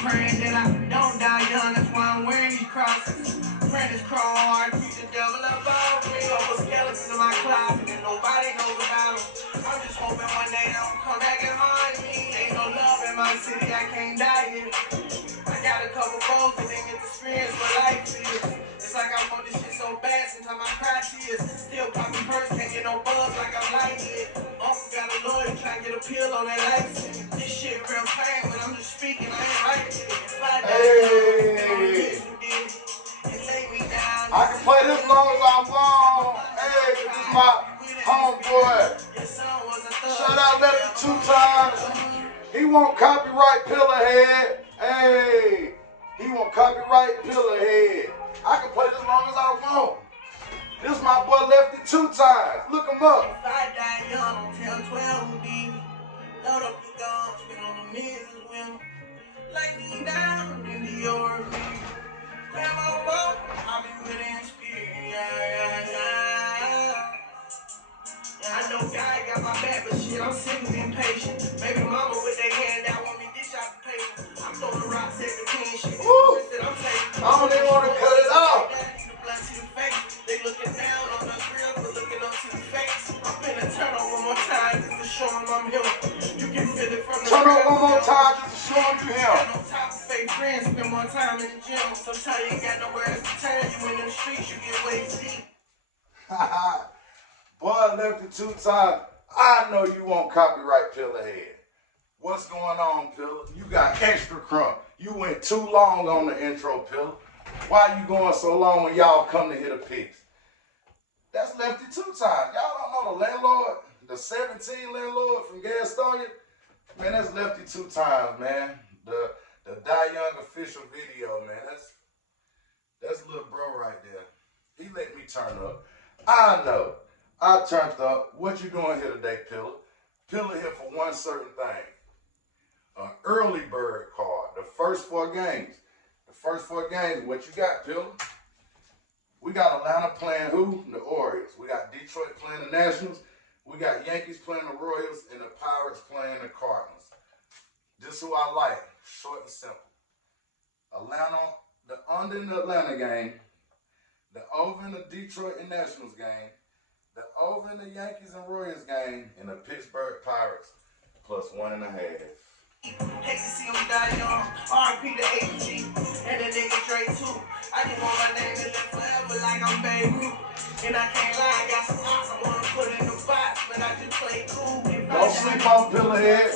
Praying that I don't die young, that's why I'm wearing these crosses. Praying this crawl hard, keep the devil above me. Over skeletons in my closet and nobody knows about them. I'm just hoping one day they don't come back and haunt me. Ain't no love in my city, I can't die here. I got a couple folks that didn't get to experience what life is. It's like I want this shit so bad, sometimes I cry tears. Still popping purse, can't get no buzz like I'm light yet. Uncle got a lawyer, trying to get a pill on that life. This shit real pain, but I'm just speaking, I ain't writing it. Hey! I can play this long as I want. Hey, this is my homeboy. Shout out Lefty 2 times. He won't copyright Pillarhead. Hey, he won't copyright Pillarhead. I can play this long as I want. This is my boy Lefty 2 times. Look him up. If I die young, tell 12 who did it. Load up the guns, spin on the knees as well. Lay me down in the yard. Grab my boat, I'll be with in spirit. I know God got my back, but shit, I'm sick of being patient. Baby mama with their hand out want me dish out the paper. I'm throwing rocks at the king shit. I don't even want to cut it off. They looking down on the grill, but looking up to the face. I'm finna turn on one more time just to show them I'm here. You can feel it from the turn on one more time just to show them you here. On top of fake friends, spend more time in the gym. Sometimes you ain't got nowhere else to turn. You in the streets, you get waist deep. Boy, Lefty 2 times. I know you won't copyright Pillarhead. What's going on, Pillar? You got extra crump. You went too long on the intro, Pillar. Why you going so long when y'all come to hit a picks? That's Lefty 2 times. Y'all don't know the landlord, the 17 landlord from Gastonia? Man, that's Lefty 2 times, man. The Die Young official video, man. That's little bro right there. He let me turn up. I know. I turned up. What you doing here today, Pillar? Pillar here for one certain thing. An early bird card. The first 4 games. The first 4 games, what you got, Pillar? We got Atlanta playing who? The Orioles. We got Detroit playing the Nationals. We got Yankees playing the Royals and the Pirates playing the Cardinals. This is who I like. Short and simple. Atlanta, the under in the Atlanta game, the over in the Detroit and Nationals game, the over in the Yankees and Royals game, and the Pittsburgh Pirates plus 1.5. Hate to see him die young. R.I.P. to AG and the nigga Drake too. I just want my name to live forever like I'm Babe Ruth. And I can't lie, I got some ops I wanna put in the box, but I just play cool. Don't sleep on Pillarhead.